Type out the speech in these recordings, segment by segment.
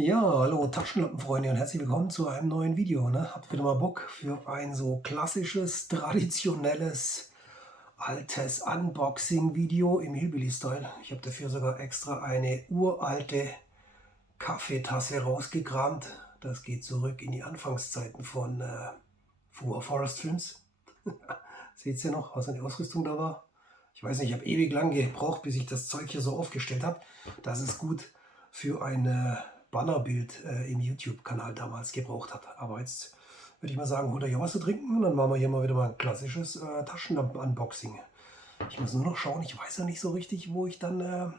Ja, hallo Taschenlampenfreunde und herzlich willkommen zu einem neuen Video. Ne? Habt wieder mal Bock für ein so klassisches, traditionelles, altes Unboxing-Video im Hillbilly-Style. Ich habe dafür sogar extra eine uralte Kaffeetasse rausgekramt. Das geht zurück in die Anfangszeiten von Fuhr Forest Films. Seht ihr noch, was an der Ausrüstung da war? Ich weiß nicht, ich habe ewig lang gebraucht, bis ich das Zeug hier so aufgestellt habe. Das ist gut für ein Bannerbild im YouTube-Kanal damals gebraucht hat. Aber jetzt würde ich mal sagen, holt euch ja was zu trinken und dann machen wir hier mal wieder mal ein klassisches Taschenlampen-Unboxing. Ich muss nur noch schauen, ich weiß ja nicht so richtig, wo ich dann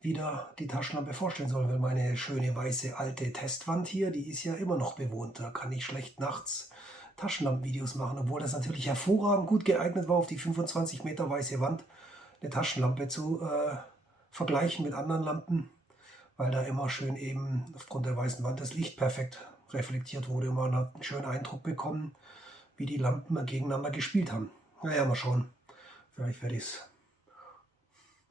wieder die Taschenlampe vorstellen soll, weil meine schöne weiße alte Testwand hier, die ist ja immer noch bewohnt. Da kann ich schlecht nachts Taschenlampenvideos machen, obwohl das natürlich hervorragend gut geeignet war, auf die 25 Meter weiße Wand eine Taschenlampe zu vergleichen mit anderen Lampen, weil da immer schön eben aufgrund der weißen Wand das Licht perfekt reflektiert wurde. Man hat einen schönen Eindruck bekommen, wie die Lampen gegeneinander gespielt haben. Naja, mal schauen. Vielleicht werde ich es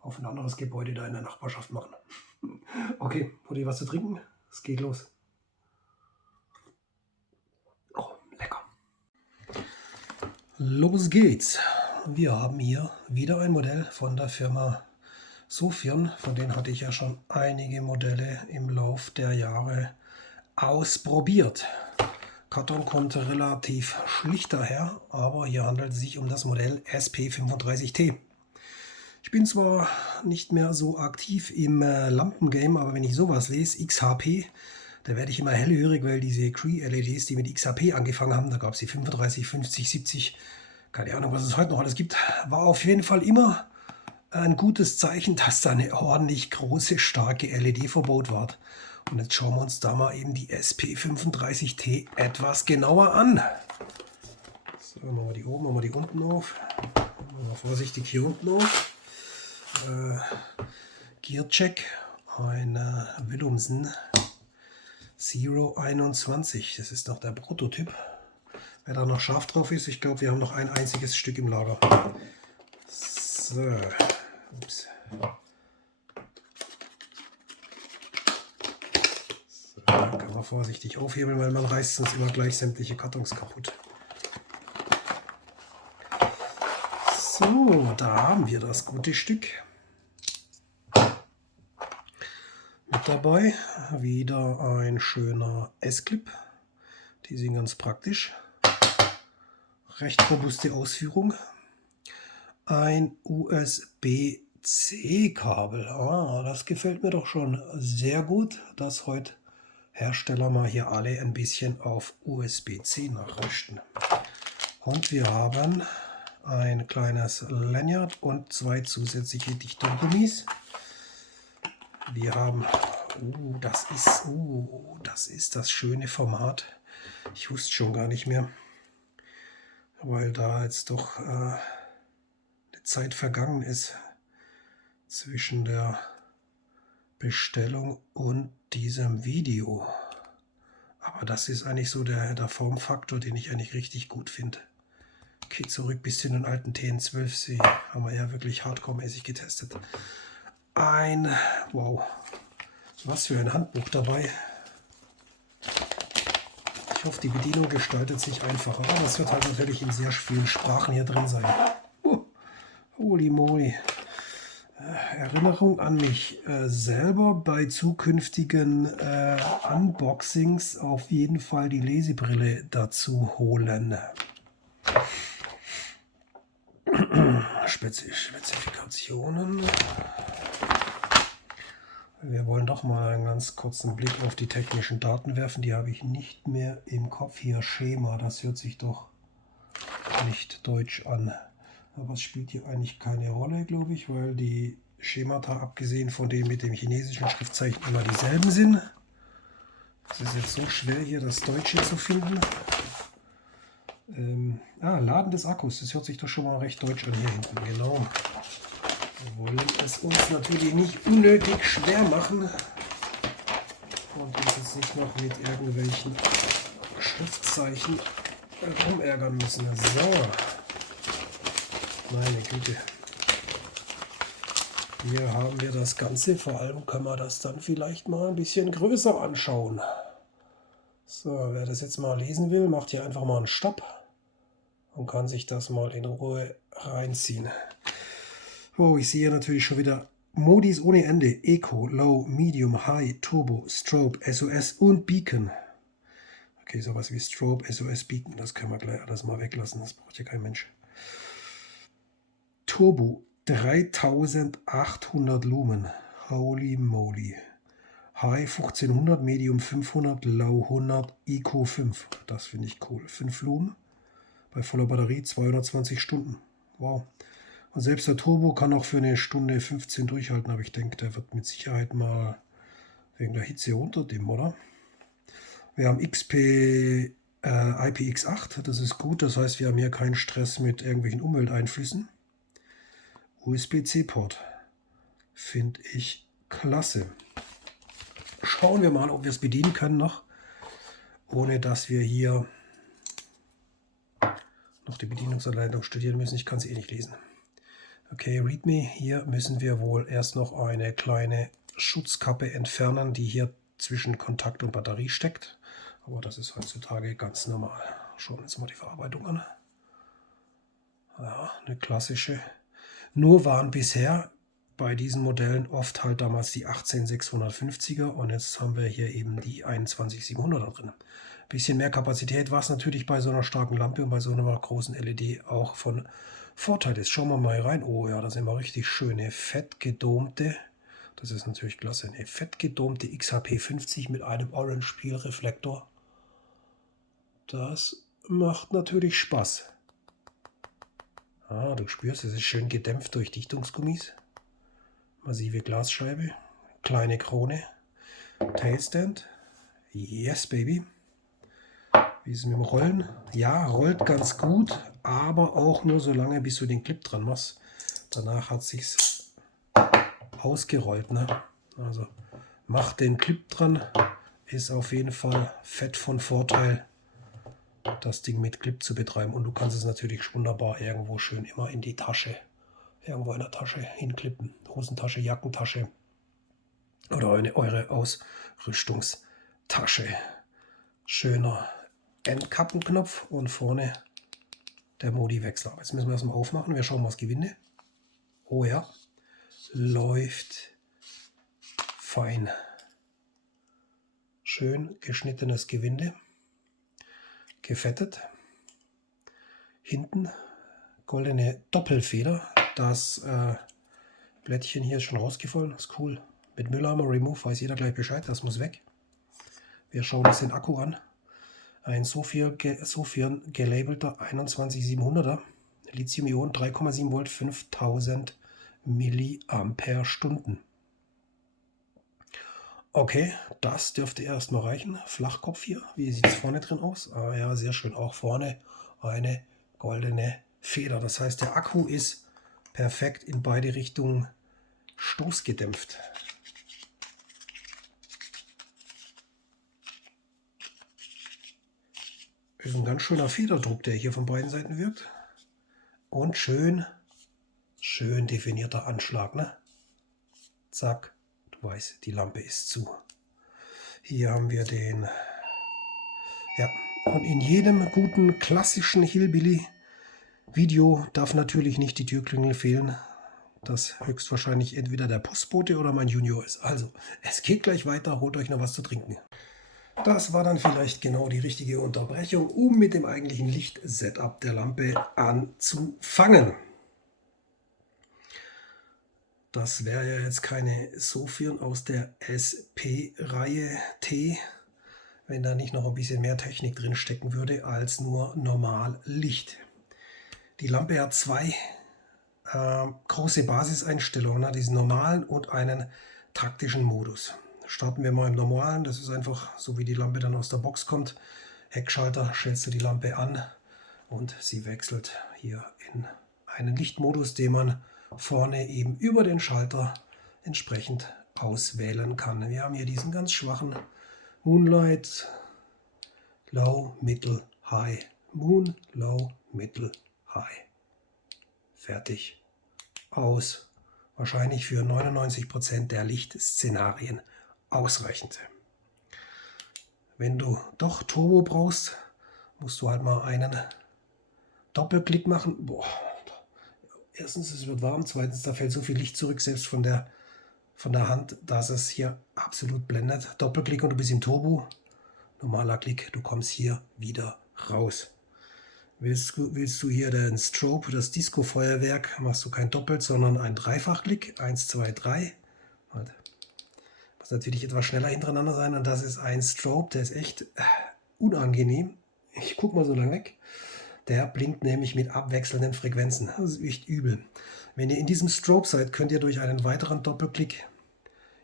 auf ein anderes Gebäude da in der Nachbarschaft machen. Okay, hol dir was zu trinken? Es geht los. Oh, lecker. Los geht's. Wir haben hier wieder ein Modell von der Firma Sofirn. Von denen hatte ich ja schon einige Modelle im Lauf der Jahre ausprobiert. Karton kommt relativ schlicht daher, aber hier handelt es sich um das Modell SP35T. Ich bin zwar nicht mehr so aktiv im Lampengame, aber wenn ich sowas lese, XHP, da werde ich immer hellhörig, weil diese Cree-LEDs, die mit XHP angefangen haben, da gab es die 35, 50, 70, keine Ahnung, was es heute noch alles gibt, war auf jeden Fall immer ein gutes Zeichen, dass da eine ordentlich große, starke LED verbaut war. Und jetzt schauen wir uns da mal eben die SP35T etwas genauer an. So, machen wir die oben, machen wir die unten auf. Machen wir vorsichtig hier unten auf. Gearcheck, ein Willumsen 021. Das ist noch der Prototyp. Wer da noch scharf drauf ist, ich glaube, wir haben noch ein einziges Stück im Lager. So, ups. So, kann man vorsichtig aufhebeln, weil man reißt sonst immer gleich sämtliche Kartons kaputt. So, da haben wir das gute Stück. Mit dabei wieder ein schöner S-Clip. Die sind ganz praktisch. Recht robuste Ausführung. Ein USB-C-Kabel. Das gefällt mir doch schon sehr gut, dass heute Hersteller mal hier alle ein bisschen auf USB-C nachrüsten. Und wir haben ein kleines Lanyard und zwei zusätzliche Dichtungsgummis. Wir haben, das ist das schöne Format. Ich wusste schon gar nicht mehr, weil da jetzt doch eine Zeit vergangen ist zwischen der Bestellung und diesem Video. Aber das ist eigentlich so der Formfaktor, den ich eigentlich richtig gut finde. Okay, zurück bis zu den alten TN12C. Haben wir ja wirklich hardcore-mäßig getestet. Wow, was für ein Handbuch dabei. Ich hoffe, die Bedienung gestaltet sich einfacher. Aber das wird halt natürlich in sehr vielen Sprachen hier drin sein. Holy moly. Erinnerung an mich selber bei zukünftigen Unboxings auf jeden Fall die Lesebrille dazu holen. Spezifikationen. Wir wollen doch mal einen ganz kurzen Blick auf die technischen Daten werfen. Die habe ich nicht mehr im Kopf. Hier Schema, das hört sich doch nicht deutsch an. Aber es spielt hier eigentlich keine Rolle, glaube ich, weil die Schemata, abgesehen von denen mit dem chinesischen Schriftzeichen, immer dieselben sind. Es ist jetzt so schwer, hier das Deutsche zu finden. Laden des Akkus, das hört sich doch schon mal recht deutsch an hier hinten, genau. Wir wollen es uns natürlich nicht unnötig schwer machen und uns jetzt nicht noch mit irgendwelchen Schriftzeichen rumärgern müssen. So, meine Güte. Hier haben wir das Ganze. Vor allem können wir das dann vielleicht mal ein bisschen größer anschauen. So, wer das jetzt mal lesen will, macht hier einfach mal einen Stopp und kann sich das mal in Ruhe reinziehen. Oh, ich sehe natürlich schon wieder Modis ohne Ende. Eco, Low, Medium, High, Turbo, Strobe, SOS und Beacon. Okay, sowas wie Strobe, SOS, Beacon, das können wir gleich alles mal weglassen. Das braucht ja kein Mensch. Turbo, 3800 Lumen. Holy moly. High 1500, Medium 500, Low 100, Eco 5. Das finde ich cool. 5 Lumen bei voller Batterie, 220 Stunden. Wow. Und selbst der Turbo kann auch für eine Stunde 15 durchhalten, aber ich denke, der wird mit Sicherheit mal wegen der Hitze runterdimmen, oder? Wir haben IPX8, das ist gut, das heißt, wir haben hier keinen Stress mit irgendwelchen Umwelteinflüssen. USB-C-Port, finde ich klasse. Schauen wir mal, ob wir es bedienen können noch, ohne dass wir hier noch die Bedienungsanleitung studieren müssen. Ich kann sie eh nicht lesen. Okay, README. Hier müssen wir wohl erst noch eine kleine Schutzkappe entfernen, die hier zwischen Kontakt und Batterie steckt. Aber das ist heutzutage ganz normal. Schauen wir uns mal die Verarbeitung an. Ja, eine klassische. Nur waren bisher bei diesen Modellen oft halt damals die 18650er und jetzt haben wir hier eben die 21700er drin. Bisschen mehr Kapazität, was natürlich bei so einer starken Lampe und bei so einer großen LED auch von Vorteil ist. Schauen wir mal hier rein. Oh ja, das sind immer richtig schöne, fettgedomte, das ist natürlich klasse, eine fettgedomte XHP 50 mit einem Orange Peel Reflektor. Das macht natürlich Spaß. Ah, du spürst, es ist schön gedämpft durch Dichtungsgummis. Massive Glasscheibe, kleine Krone, Tailstand. Yes, baby. Wie ist es mit dem Rollen? Ja, rollt ganz gut, aber auch nur so lange, bis du den Clip dran machst. Danach hat sich's ausgerollt. Ne? Also mach den Clip dran, ist auf jeden Fall fett von Vorteil, das Ding mit Clip zu betreiben. Und du kannst es natürlich wunderbar irgendwo schön immer in die Tasche, irgendwo in der Tasche hinklippen. Hosentasche, Jackentasche oder eure Ausrüstungstasche. Schöner Endkappenknopf und vorne der Modi-Wechsler. Jetzt müssen wir das mal aufmachen. Wir schauen mal das Gewinde. Oh ja, läuft fein. Schön geschnittenes Gewinde. Gefettet. Hinten goldene Doppelfeder. Das Blättchen hier ist schon rausgefallen. Das ist cool. Mit Mülleimer Remove weiß jeder gleich Bescheid. Das muss weg. Wir schauen uns den Akku an. Ein Sofirn gelabelter 21700er. Lithium-Ionen 3,7 Volt, 5000 Milliampere-Stunden. Okay, das dürfte erstmal reichen. Flachkopf hier. Wie sieht es vorne drin aus? Ah ja, sehr schön. Auch vorne eine goldene Feder. Das heißt, der Akku ist perfekt in beide Richtungen stoßgedämpft. Ist ein ganz schöner Federdruck, der hier von beiden Seiten wirkt. Und schön definierter Anschlag, ne? Zack, du weißt, die Lampe ist zu. Hier haben wir den, ja, und in jedem guten klassischen Hillbilly-Video darf natürlich nicht die Türklingel fehlen, das höchstwahrscheinlich entweder der Postbote oder mein Junior ist. Also, es geht gleich weiter, holt euch noch was zu trinken. Das war dann vielleicht genau die richtige Unterbrechung, um mit dem eigentlichen Lichtsetup der Lampe anzufangen. Das wäre ja jetzt keine Sofirn aus der SP-Reihe T, wenn da nicht noch ein bisschen mehr Technik drin stecken würde als nur normal Licht. Die Lampe hat zwei große Basiseinstellungen, diesen normalen und einen taktischen Modus. Starten wir mal im normalen, das ist einfach so, wie die Lampe dann aus der Box kommt. Heckschalter, stellst du die Lampe an und sie wechselt hier in einen Lichtmodus, den man vorne eben über den Schalter entsprechend auswählen kann. Wir haben hier diesen ganz schwachen Moonlight, Low, Mittel, High. Moon, Low, Mittel, High. Fertig. Aus. wahrscheinlich für 99% der Lichtszenarien ausreichend. Wenn du doch Turbo brauchst, musst du halt mal einen Doppelklick machen. Boah. Erstens, es wird warm, zweitens, da fällt so viel Licht zurück, selbst von der Hand, dass es hier absolut blendet. Doppelklick und du bist im Turbo. Normaler Klick, du kommst hier wieder raus. Willst du hier den Strobe, das Disco-Feuerwerk, machst du kein Doppelt, sondern ein Dreifachklick. 1, 2, 3. Muss natürlich etwas schneller hintereinander sein und das ist ein Strobe, der ist echt unangenehm. Ich gucke mal so lange weg. Der blinkt nämlich mit abwechselnden Frequenzen. Das ist echt übel. Wenn ihr in diesem Strobe seid, könnt ihr durch einen weiteren Doppelklick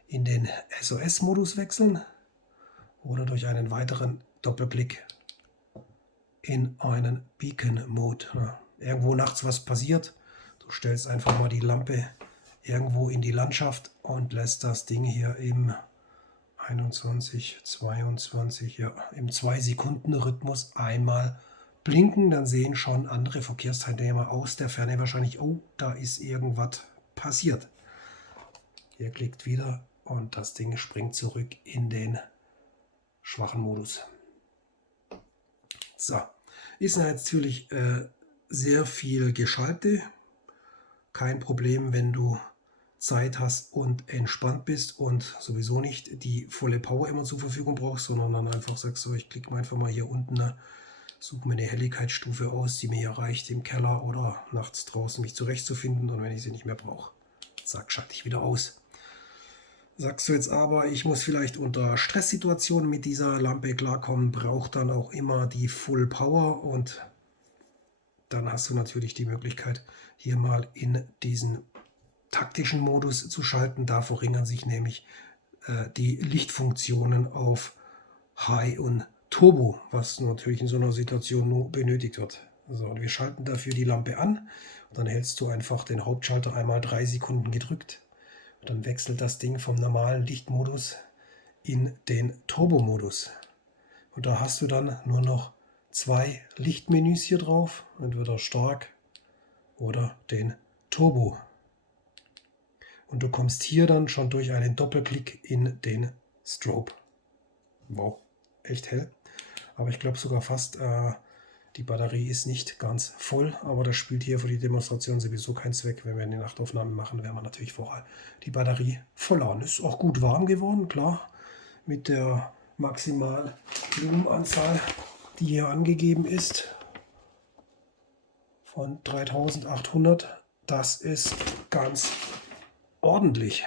in den SOS-Modus wechseln oder durch einen weiteren Doppelklick in einen Beacon-Mode. Irgendwo nachts was passiert, du stellst einfach mal die Lampe irgendwo in die Landschaft und lässt das Ding hier im 21, 22, ja, im 2-Sekunden-Rhythmus einmal blinken, dann sehen schon andere Verkehrsteilnehmer aus der Ferne wahrscheinlich, oh, da ist irgendwas passiert. Ihr klickt wieder und das Ding springt zurück in den schwachen Modus. So, ist natürlich sehr viel Geschalte. Kein Problem, wenn du Zeit hast und entspannt bist und sowieso nicht die volle Power immer zur Verfügung brauchst, sondern dann einfach sagst, so, ich klicke mal einfach mal hier unten, suche mir eine Helligkeitsstufe aus, die mir hier reicht, im Keller oder nachts draußen mich zurechtzufinden, und wenn ich sie nicht mehr brauche, zack, schalte ich wieder aus. Sagst du jetzt aber, ich muss vielleicht unter Stresssituationen mit dieser Lampe klarkommen, braucht dann auch immer die Full Power, und dann hast du natürlich die Möglichkeit, hier mal in diesen taktischen Modus zu schalten. Da verringern sich nämlich die Lichtfunktionen auf High und Turbo, was natürlich in so einer Situation nur benötigt wird. So, und wir schalten dafür die Lampe an. Und dann hältst du einfach den Hauptschalter einmal 3 Sekunden gedrückt. Und dann wechselt das Ding vom normalen Lichtmodus in den Turbo-Modus. Und da hast du dann nur noch 2 Lichtmenüs hier drauf, entweder stark oder den Turbo. Und du kommst hier dann schon durch einen Doppelklick in den Strobe. Wow, echt hell. Aber ich glaube sogar fast, die Batterie ist nicht ganz voll. Aber das spielt hier für die Demonstration sowieso keinen Zweck. Wenn wir eine Nachtaufnahme machen, werden wir natürlich vorher die Batterie voll an. Ist auch gut warm geworden, klar. Mit der Maximal-Blumenanzahl, die hier angegeben ist, von 3800. Das ist ganz ordentlich.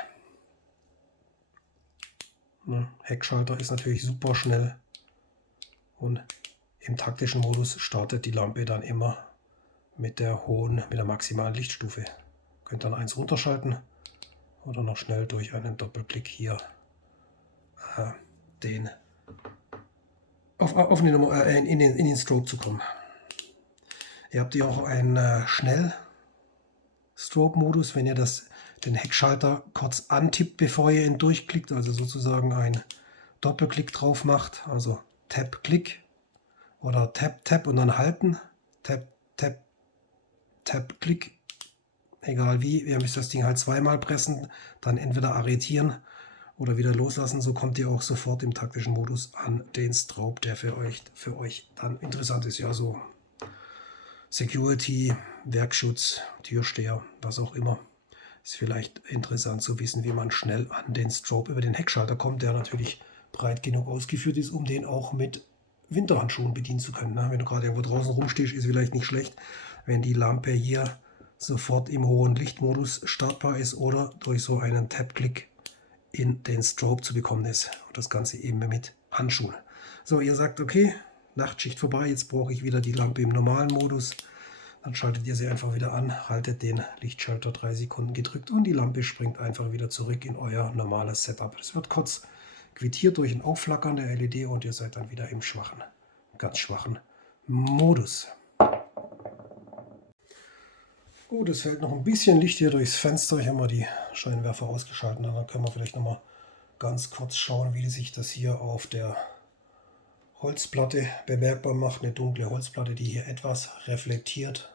Heckschalter ist natürlich super schnell, und im taktischen Modus startet die Lampe dann immer mit der maximalen Lichtstufe. Könnt dann 1 runterschalten oder noch schnell durch einen Doppelklick hier in den Strobe zu kommen. Ihr habt hier auch einen Schnell-Strobe-Modus, wenn ihr den Heckschalter kurz antippt, bevor ihr ihn durchklickt, also sozusagen einen Doppelklick drauf macht, also Tap-Klick oder Tap-Tap und dann halten, Tap-Tap, Tap-Klick, egal wie, ihr müsst das Ding halt zweimal pressen, dann entweder arretieren oder wieder loslassen, so kommt ihr auch sofort im taktischen Modus an den Strobe, der für euch dann interessant ist, ja, so Security, Werkschutz, Türsteher, was auch immer. Ist vielleicht interessant zu wissen, wie man schnell an den Strobe über den Heckschalter kommt, der natürlich breit genug ausgeführt ist, um den auch mit Winterhandschuhen bedienen zu können. Wenn du gerade irgendwo draußen rumstehst, ist vielleicht nicht schlecht, wenn die Lampe hier sofort im hohen Lichtmodus startbar ist oder durch so einen Tab-Klick in den Strobe zu bekommen ist. Und das Ganze eben mit Handschuhen. So, ihr sagt, okay, Nachtschicht vorbei, jetzt brauche ich wieder die Lampe im normalen Modus. Dann schaltet ihr sie einfach wieder an, haltet den Lichtschalter 3 Sekunden gedrückt und die Lampe springt einfach wieder zurück in euer normales Setup. Es wird kurz quittiert durch ein Aufflackern der LED und ihr seid dann wieder im ganz schwachen Modus. Gut, es fällt noch ein bisschen Licht hier durchs Fenster. Ich habe mal die Scheinwerfer ausgeschaltet. Dann können wir vielleicht noch mal ganz kurz schauen, wie sich das hier auf der Holzplatte bemerkbar macht. Eine dunkle Holzplatte, die hier etwas reflektiert.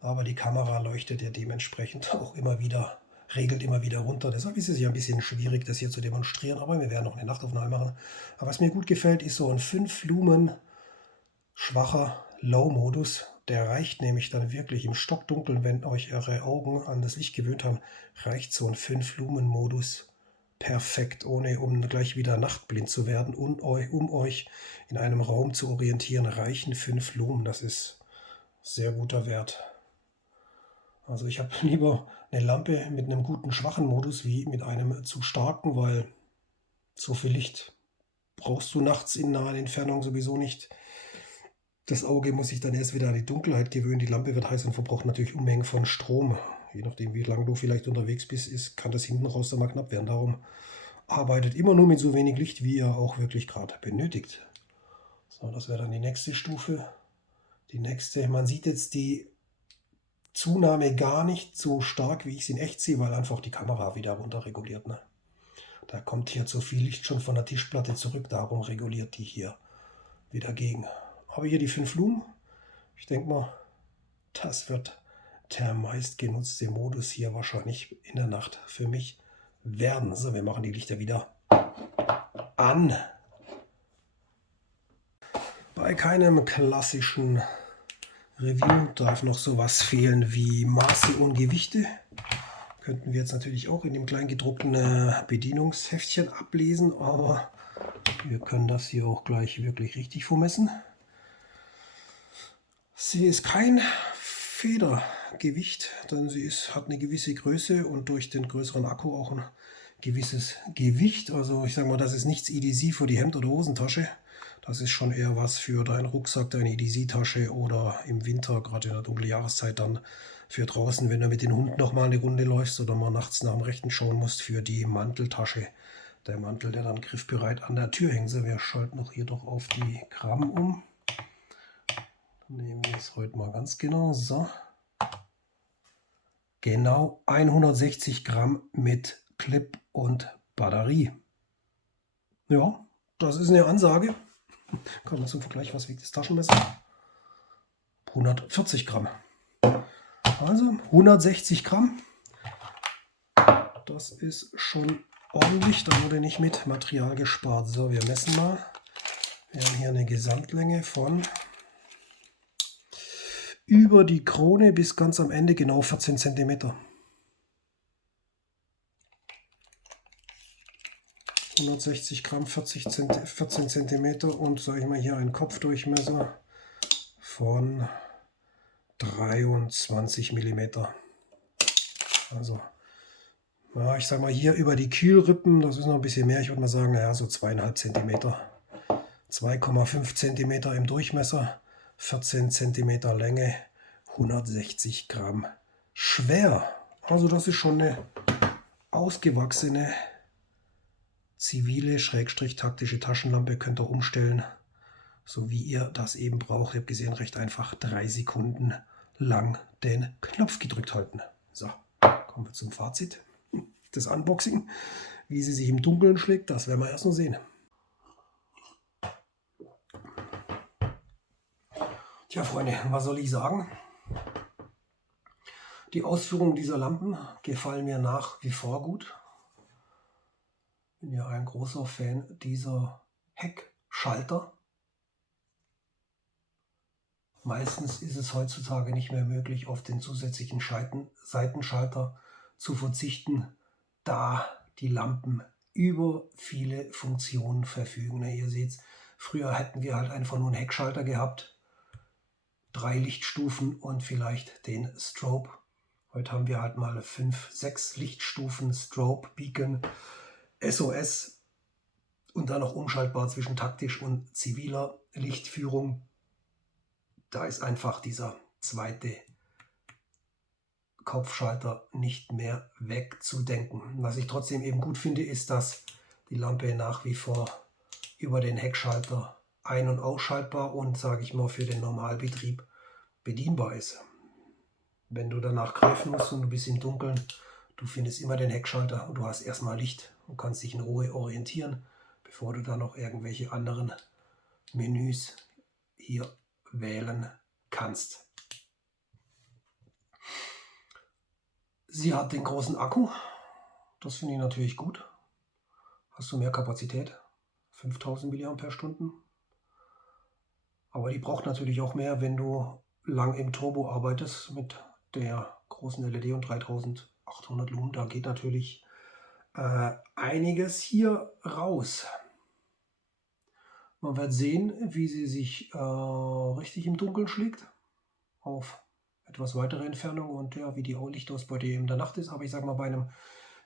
Aber die Kamera leuchtet ja dementsprechend auch immer wieder regelt immer wieder runter. Deshalb ist es ja ein bisschen schwierig, das hier zu demonstrieren, aber wir werden noch eine Nachtaufnahme machen. Aber was mir gut gefällt, ist so ein 5 Lumen schwacher Low-Modus. Der reicht nämlich dann wirklich im Stockdunkeln, wenn euch eure Augen an das Licht gewöhnt haben, reicht so ein 5 Lumen-Modus perfekt, ohne um gleich wieder nachtblind zu werden und um euch in einem Raum zu orientieren, reichen 5 Lumen. Das ist sehr guter Wert. Also ich habe lieber eine Lampe mit einem guten schwachen Modus wie mit einem zu starken, weil so viel Licht brauchst du nachts in naher Entfernung sowieso nicht. Das Auge muss sich dann erst wieder an die Dunkelheit gewöhnen. Die Lampe wird heiß und verbraucht natürlich Unmengen von Strom. Je nachdem, wie lange du vielleicht unterwegs bist, kann das hinten raus dann mal knapp werden. Darum arbeitet immer nur mit so wenig Licht, wie ihr auch wirklich gerade benötigt. So, das wäre dann die nächste Stufe. Die nächste, man sieht jetzt die Zunahme gar nicht so stark, wie ich es in echt sehe, weil einfach die Kamera wieder runter reguliert. Ne? Da kommt hier zu viel Licht schon von der Tischplatte zurück, darum reguliert die hier wieder gegen. Aber hier die 5 Lumen, ich denke mal, das wird der meistgenutzte Modus hier wahrscheinlich in der Nacht für mich werden. So, wir machen die Lichter wieder an. Bei keinem klassischen Review darf noch sowas fehlen wie Maße und Gewichte. Könnten wir jetzt natürlich auch in dem kleingedruckten Bedienungsheftchen ablesen, aber wir können das hier auch gleich wirklich richtig vermessen. Sie ist kein Federgewicht, denn sie hat eine gewisse Größe und durch den größeren Akku auch ein gewisses Gewicht. Also ich sage mal, das ist nichts EDC für die Hemd- oder Hosentasche. Das ist schon eher was für deinen Rucksack, deine EDC-Tasche oder im Winter, gerade in der dunklen Jahreszeit, dann für draußen, wenn du mit den Hunden noch mal eine Runde läufst oder mal nachts nach dem Rechten schauen musst, für die Manteltasche. Der Mantel, der dann griffbereit an der Tür hängt. So, wir schalten noch hier doch auf die Gramm um. Dann nehmen wir es heute mal ganz genau. So. Genau 160 Gramm mit Clip und Batterie. Ja, das ist eine Ansage. Kommen wir zum Vergleich, was wiegt das Taschenmesser? 140 Gramm. Also 160 Gramm. Das ist schon ordentlich. Da wurde nicht mit Material gespart. So, wir messen mal. Wir haben hier eine Gesamtlänge von über die Krone bis ganz am Ende genau 14 cm. 160 Gramm, 14 cm und sage ich mal hier ein Kopfdurchmesser von 23 mm. Also, ja, ich sage mal hier über die Kielrippen, das ist noch ein bisschen mehr, ich würde mal sagen, naja, so 2,5 cm. 2,5 cm im Durchmesser, 14 cm Länge, 160 Gramm schwer. Also das ist schon eine ausgewachsene zivile, taktische Taschenlampe. Könnt ihr umstellen, so wie ihr das eben braucht. Ihr habt gesehen, recht einfach 3 Sekunden lang den Knopf gedrückt halten. So, kommen wir zum Fazit. Das Unboxing, wie sie sich im Dunkeln schlägt, das werden wir erst noch sehen. Tja, Freunde, was soll ich sagen? Die Ausführungen dieser Lampen gefallen mir nach wie vor gut. Ich bin ja ein großer Fan dieser Heckschalter. Meistens ist es heutzutage nicht mehr möglich, auf den zusätzlichen Seitenschalter zu verzichten, da die Lampen über viele Funktionen verfügen. Ihr seht, früher hätten wir halt einfach nur einen Heckschalter gehabt, 3 Lichtstufen und vielleicht den Strobe. Heute haben wir halt mal 5, 6 Lichtstufen, Strobe, Beacon, SOS und dann noch umschaltbar zwischen taktisch und ziviler Lichtführung. Da ist einfach dieser zweite Kopfschalter nicht mehr wegzudenken. Was ich trotzdem eben gut finde, ist, dass die Lampe nach wie vor über den Heckschalter ein- und ausschaltbar und, sage ich mal, für den Normalbetrieb bedienbar ist. Wenn du danach greifen musst und du bist im Dunkeln, du findest immer den Heckschalter und du hast erstmal Licht und kannst dich in Ruhe orientieren, bevor du dann noch irgendwelche anderen Menüs hier wählen kannst. Sie hat den großen Akku. Das finde ich natürlich gut. Hast du mehr Kapazität, 5000 mAh. Aber die braucht natürlich auch mehr, wenn du lang im Turbo arbeitest mit der großen LED und 3800 Lumen. Da geht natürlich einiges hier raus. Man wird sehen, wie sie sich richtig im Dunkeln schlägt auf etwas weitere Entfernung und ja, wie die Lichtausbeute in der Nacht ist. Aber ich sage mal, bei einem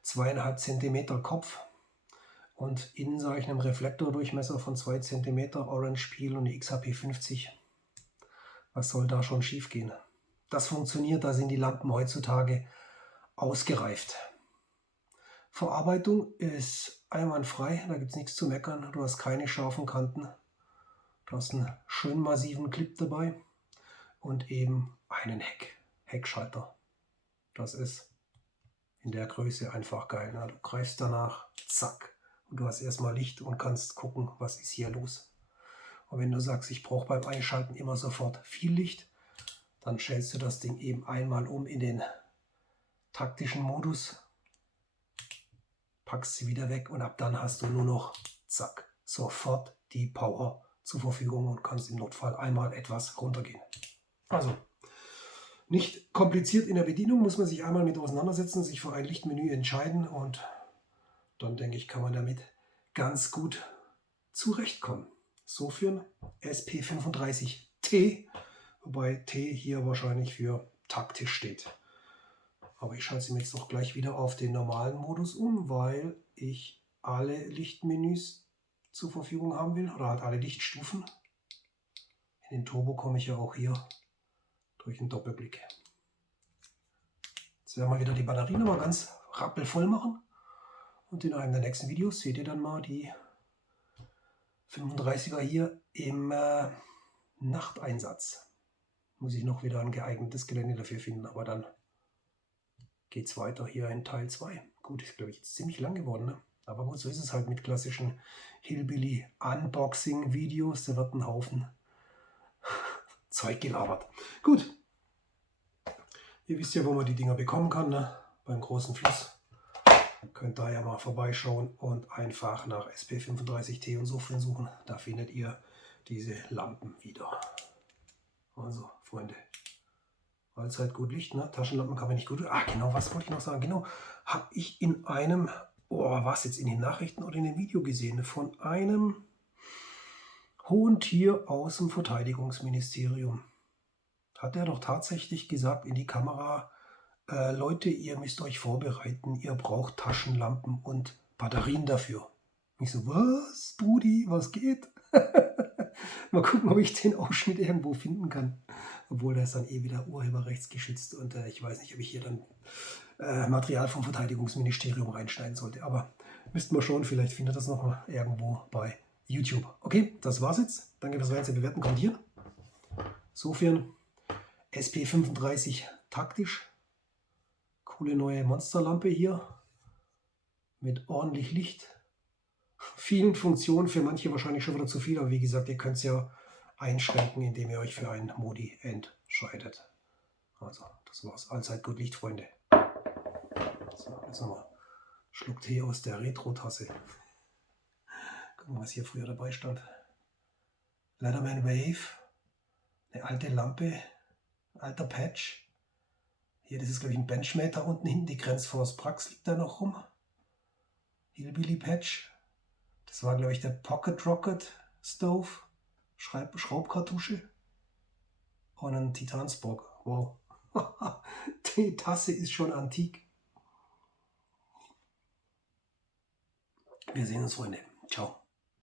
2,5 cm Kopf und innen sage ich einem Reflektordurchmesser von 2 cm, Orange Peel und eine XHP50. Was soll da schon schief gehen? Das funktioniert, da sind die Lampen heutzutage ausgereift. Verarbeitung ist einwandfrei, da gibt es nichts zu meckern. Du hast keine scharfen Kanten. Du hast einen schön massiven Clip dabei und eben einen Heckschalter. Das ist in der Größe einfach geil. Du greifst danach, zack, und du hast erstmal Licht und kannst gucken, was ist hier los. Und wenn du sagst, ich brauche beim Einschalten immer sofort viel Licht, dann stellst du das Ding eben einmal um in den taktischen Modus, packst sie wieder weg und ab dann hast du nur noch, zack, sofort die Power zur Verfügung und kannst im Notfall einmal etwas runtergehen. Also, nicht kompliziert in der Bedienung, muss man sich einmal mit auseinandersetzen, sich für ein Lichtmenü entscheiden und dann denke ich, kann man damit ganz gut zurechtkommen. So für ein SP35T, wobei T hier wahrscheinlich für taktisch steht. Aber ich schalte sie mir jetzt doch gleich wieder auf den normalen Modus um, weil ich alle Lichtmenüs zur Verfügung haben will, oder halt alle Lichtstufen. In den Turbo komme ich ja auch hier durch einen Doppelblick. Jetzt werden wir wieder die Batterie nochmal ganz rappelvoll machen. Und in einem der nächsten Videos seht ihr dann mal die 35er hier im Nachteinsatz. Muss ich noch wieder ein geeignetes Gelände dafür finden, aber dann geht es weiter hier in Teil 2. Gut, ist glaube ich jetzt ziemlich lang geworden, ne? Aber gut, so ist es halt mit klassischen Hillbilly Unboxing Videos. Da wird ein Haufen Zeug gelabert. Gut, ihr wisst ja, wo man die Dinger bekommen kann, ne? Beim großen Fluss. Könnt da ja mal vorbeischauen und einfach nach SP35T und so suchen. Da findet ihr diese Lampen wieder. Also, Freunde, allzeit gut Licht, ne? Taschenlampen kann man nicht gut. Ah, genau, was wollte ich noch sagen? Genau, habe ich in einem, was jetzt in den Nachrichten oder in dem Video gesehen, von einem hohen Tier aus dem Verteidigungsministerium. Hat er doch tatsächlich gesagt in die Kamera, Leute, ihr müsst euch vorbereiten, ihr braucht Taschenlampen und Batterien dafür. Ich so, was, Brudi, was geht? Mal gucken, ob ich den Ausschnitt irgendwo finden kann. Obwohl, der ist dann eh wieder urheberrechtsgeschützt und ich weiß nicht, ob ich hier dann Material vom Verteidigungsministerium reinschneiden sollte. Aber müssten wir schauen, vielleicht findet das noch mal irgendwo bei YouTube. Okay, das war's jetzt. Danke fürs Reinsetzen, bewerten, kommentieren. Sofern SP35 taktisch. Coole neue Monsterlampe hier mit ordentlich Licht. Vielen Funktionen, für manche wahrscheinlich schon wieder zu viel, aber wie gesagt, ihr könnt es ja einschränken, indem ihr euch für einen Modi entscheidet. Also, das war's. Allzeit gut Licht, Freunde. So, jetzt nochmal Schluck Tee aus der Retro-Tasse. Gucken wir, was hier früher dabei stand. Leatherman Wave, eine alte Lampe, alter Patch. Hier, das ist glaube ich ein Benchmate da unten hinten, die Grenzforce Prax liegt da noch rum. Hillbilly Patch. Das war glaube ich der Pocket Rocket Stove. Schraubkartusche. Und ein Titansbock. Wow. Die Tasse ist schon antik. Wir sehen uns, Freunde. Ciao.